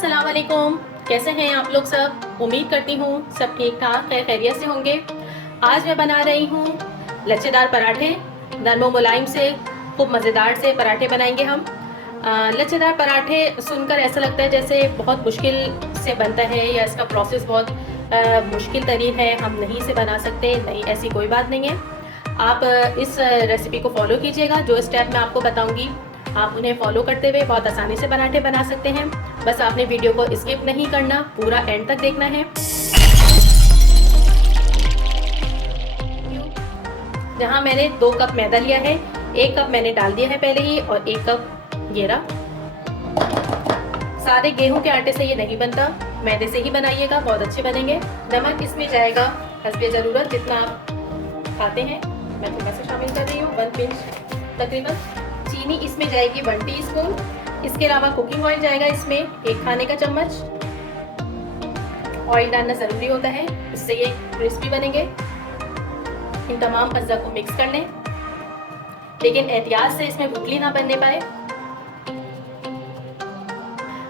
अस्सलाम वालेकुम। कैसे हैं आप लोग सब? उम्मीद करती हूँ सब ठीक ठाक खैरियत से होंगे। आज मैं बना रही हूँ लच्छेदार पराठे। नरम मुलायम से खूब मज़ेदार से पराठे बनाएंगे हम। लच्छेदार पराठे सुनकर ऐसा लगता है जैसे बहुत मुश्किल से बनता है या इसका प्रोसेस बहुत मुश्किल तरीन है, हम नहीं से बना सकते। नहीं, ऐसी कोई बात नहीं है। आप इस रेसिपी को फॉलो कीजिएगा। जो स्टेप मैं आपको बताऊंगी आप उन्हें फॉलो करते हुए बहुत आसानी से पराठे बना सकते हैं। बस आपने वीडियो को स्किप नहीं करना, पूरा एंड तक देखना है। यहाँ मैंने 2 कप मैदा लिया है, 1 कप मैंने डाल दिया है पहले ही और 1 कप घेरा। सारे गेहूं के आटे से ये नहीं बनता, मैदे से ही बनाइएगा, बहुत अच्छे बनेंगे। नमक इसमें जाएगा हस्बे ज़रूरत, जितना आप खाते हैं। मैं थोड़ा सा शामिल कर रही हूँ, 1 पिंच तकरीबन। चीनी इसमें जाएगी 1 टीस्पून। इसके अलावा कुकिंग ऑयल जाएगा इसमें 1 खाने का चम्मच। ऑयल डालना ज़रूरी होता है, इससे ये क्रिस्पी बनेंगे। इन तमाम अज्जा को मिक्स कर लें, लेकिन एहतियात से इसमें गुठली ना बनने पाए।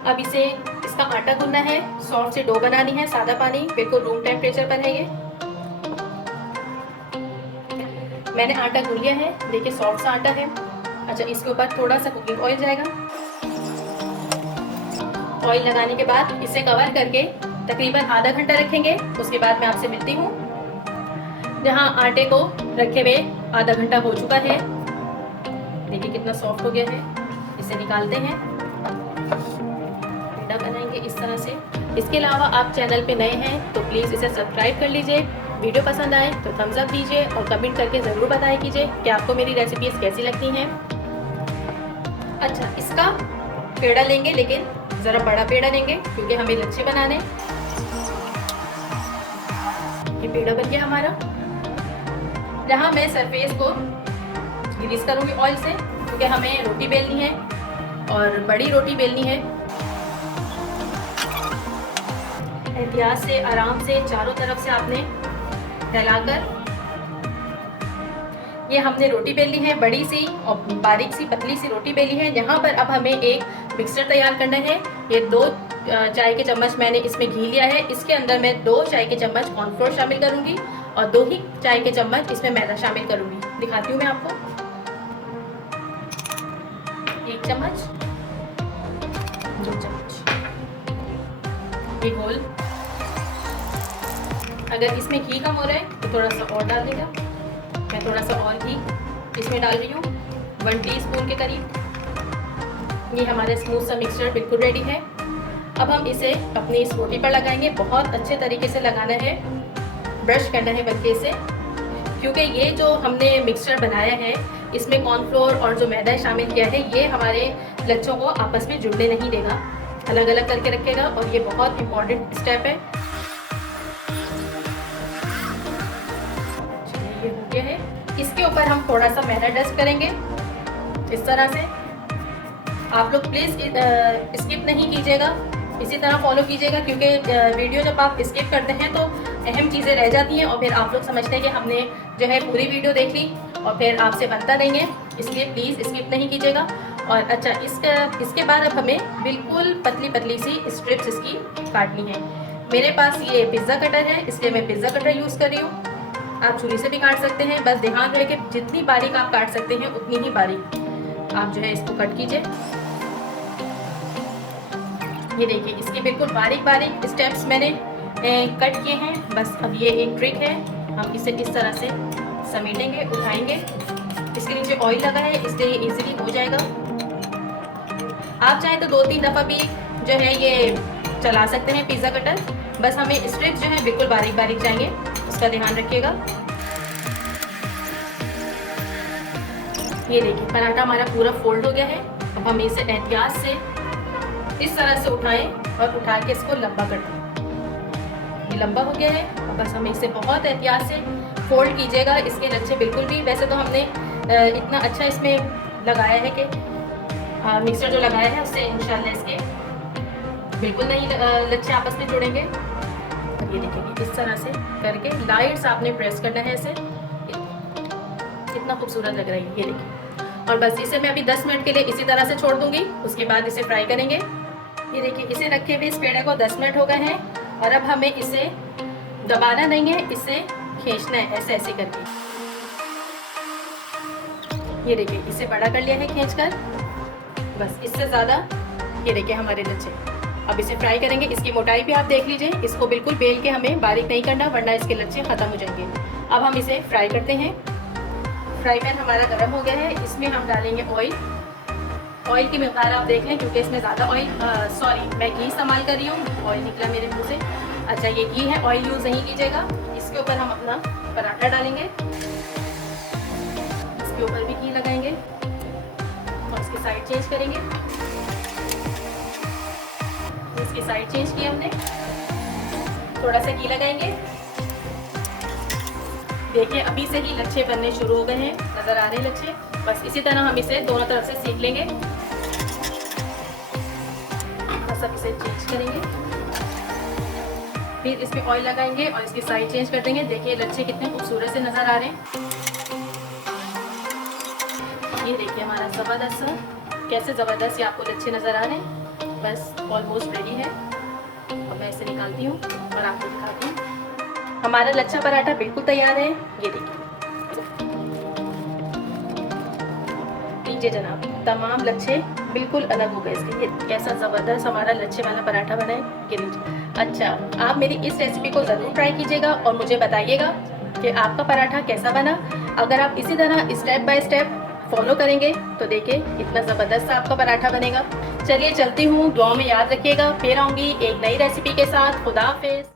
अब इसका आटा गूंदना है, सॉफ्ट से डो बनानी है, सादा पानी, बिल्कुल रूम टेम्परेचर पर है ये। मैंने आटा गूंद लिया है, देखिए सॉफ्ट सा आटा है। अच्छा, इसके ऊपर थोड़ा सा कुकिंग ऑयल जाएगा। ऑयल लगाने के बाद इसे कवर करके तकरीबन आधा घंटा रखेंगे। उसके बाद मैं आपसे मिलती हूँ। जहाँ आटे को रखे हुए आधा घंटा हो चुका है, देखिए कितना सॉफ्ट हो गया है। इसे निकालते हैं, पेड़ा बनाएंगे इस तरह से। इसके अलावा आप चैनल पे नए हैं तो प्लीज़ इसे सब्सक्राइब कर लीजिए। वीडियो पसंद आए तो थम्स अप दीजिए और कमेंट करके ज़रूर बताया कीजिए कि आपको मेरी रेसिपीज़ कैसी लगती हैं। अच्छा, इसका पेड़ा लेंगे, लेकिन ज़रा बड़ा पेड़ा लेंगे क्योंकि हमें लच्छे बनाने। ये पेड़ा बन गया हमारा। जहाँ मैं सरफेस को ग्रीस करूँगी ऑयल से, क्योंकि हमें रोटी बेलनी है और बड़ी रोटी बेलनी है। एहतियात से आराम से चारों तरफ से आपने फैलाकर, ये हमने रोटी बेली है बड़ी सी और बारीक सी पतली सी रोटी बेली है। यहाँ पर अब हमें एक मिक्सचर तैयार करना है। ये 2 चाय के चम्मच मैंने इसमें घी लिया है। इसके अंदर मैं 2 चाय के चम्मच कॉर्नफ्लोर शामिल करूँगी और 2 ही चाय के चम्मच इसमें मैदा शामिल करूँगी। दिखाती हूँ मैं आपको। 1 चम्मच, 2 चम्मच, ये घोल। अगर इसमें घी कम हो रहा है तो थोड़ा सा और डाल देगा। मैं थोड़ा सा और घी इसमें डाल रही हूँ, 1 टीस्पून के करीब। ये हमारा स्मूथ सा मिक्सचर बिल्कुल रेडी है। अब हम इसे अपनी इस रोटी पर लगाएंगे। बहुत अच्छे तरीके से लगाना है, ब्रश करना है बल्कि इसे, क्योंकि ये जो हमने मिक्सचर बनाया है इसमें कॉर्नफ्लोर और जो मैदा शामिल किया है, ये हमारे लच्छों को आपस में जुड़ने नहीं देगा, अलग अलग करके रखेगा। और ये बहुत इंपॉर्टेंट स्टेप है। ये हो गया है। इसके ऊपर हम थोड़ा सा मैदा डस्ट करेंगे इस तरह से। आप लोग प्लीज़ स्किप नहीं कीजिएगा, इसी तरह फॉलो कीजिएगा, क्योंकि वीडियो जब आप स्किप करते हैं तो अहम चीज़ें रह जाती हैं और फिर आप लोग समझते हैं कि हमने जो है पूरी वीडियो देख ली और फिर आपसे बनता नहीं है। इसलिए प्लीज़ स्किप नहीं कीजिएगा। और अच्छा, इसके बाद अब हमें बिल्कुल पतली पतली सी स्ट्रिप्स इसकी काटनी है। मेरे पास ये पिज़्ज़ा कटर है, इसलिए मैं पिज़्ज़ा कटर यूज़ कर रही हूँ। आप छुरी से भी काट सकते हैं, बस ध्यान रहे कि जितनी बारीक आप काट सकते हैं उतनी ही बारीक आप जो है इसको कट कीजिए। ये देखिए, इसके बिल्कुल बारीक बारीक स्टेप्स मैंने कट किए हैं। बस अब ये एक ट्रिक है, हम इसे इस तरह से समेटेंगे, उठाएंगे। इसके नीचे ऑयल लगा है इसलिए ये इजीली हो जाएगा। आप चाहें तो 2-3 दफ़ा भी जो है ये चला सकते हैं पिज़्ज़ा कटर। बस हमें स्ट्रिप्स जो है बिल्कुल बारीक बारीक चाहिए, उसका ध्यान रखिएगा। ये देखिए, पराठा हमारा पूरा फोल्ड हो गया है। अब हम इसे एहतियात से इस तरह से उठाएं और उठा के इसको लंबा कर दें। ये लंबा हो गया है। अब बस हमें इसे बहुत एहतियात से फोल्ड कीजिएगा। इसके लच्छे बिल्कुल भी, वैसे तो हमने इतना अच्छा इसमें लगाया है कि मिक्सचर जो लगाया है उससे इंशाल्लाह इसके बिल्कुल नहीं लच्छे आपस में जुड़ेंगे। ये देखिए, इस तरह से करके लाइट से आपने प्रेस करना है इसे। कितना खूबसूरत लग रहा है ये देखिए। और बस इसे मैं अभी 10 मिनट के लिए इसी तरह से छोड़ दूंगी, उसके बाद इसे फ्राई करेंगे। ये देखिए, इसे रखे हुए इस पेड़े को 10 मिनट हो गए हैं और अब हमें इसे दबाना नहीं है, इसे खींचना है ऐसे ऐसे करके। ये देखिए, इसे बड़ा कर लिया है खींचकर, बस इससे ज़्यादा। ये देखिए हमारे लच्छे। अब इसे फ्राई करेंगे। इसकी मोटाई भी आप देख लीजिए, इसको बिल्कुल बेल के हमें बारीक नहीं करना वरना इसके लच्छे ख़त्म हो जाएंगे। अब हम इसे फ्राई करते हैं। फ्राई पैन हमारा गर्म हो गया है, इसमें हम डालेंगे ऑयल। ऑयल की मकदार आप देख लें क्योंकि इसमें ज़्यादा ऑयल, सॉरी मैं घी इस्तेमाल कर रही हूँ, ऑयल निकला मेरे मुंह से। अच्छा ये घी है, ऑयल यूज़ नहीं कीजिएगा। इसके ऊपर हम अपना पराठा डालेंगे, इसके ऊपर भी घी लगाएंगे और इसकी साइड चेंज करेंगे। इसकी साइड चेंज की हमने, थोड़ा सा घी लगाएंगे। देखिए अभी से ही लच्छे बनने शुरू हो गए हैं, नज़र आ रहे हैं लच्छे। बस इसी तरह हम इसे दोनों तरफ से सेक लेंगे। सब इसे चेंज करेंगे, फिर इसमें ऑयल लगाएंगे और इसकी साइड चेंज कर देंगे। देखिए लच्छे कितने खूबसूरत से नज़र आ रहे हैं। ये देखिए हमारा ज़बरदस्त, कैसे ज़बरदस्त ये आपको लच्छे नज़र आ रहे हैं। बस ऑलमोस्ट रेडी है। अब मैं इसे निकालती हूँ और आपको दिखाती हूँ। हमारा लच्छा पराठा बिल्कुल तैयार है। ये देखिए लीजिए जनाब, तमाम लच्छे बिल्कुल अलग हो गए इसके। कैसा ज़बरदस्त हमारा लच्छे वाला पराठा बना है। ये लीजिए। अच्छा, आप मेरी इस रेसिपी को ज़रूर ट्राई कीजिएगा और मुझे बताइएगा कि आपका पराठा कैसा बना। अगर आप इसी तरह स्टेप बाय स्टेप फॉलो करेंगे तो देखिए इतना ज़बरदस्त आपका पराठा बनेगा। चलिए चलती हूँ, दुआ में याद रखिएगा। फिर आऊँगी एक नई रेसिपी के साथ। खुदा हाफिज़।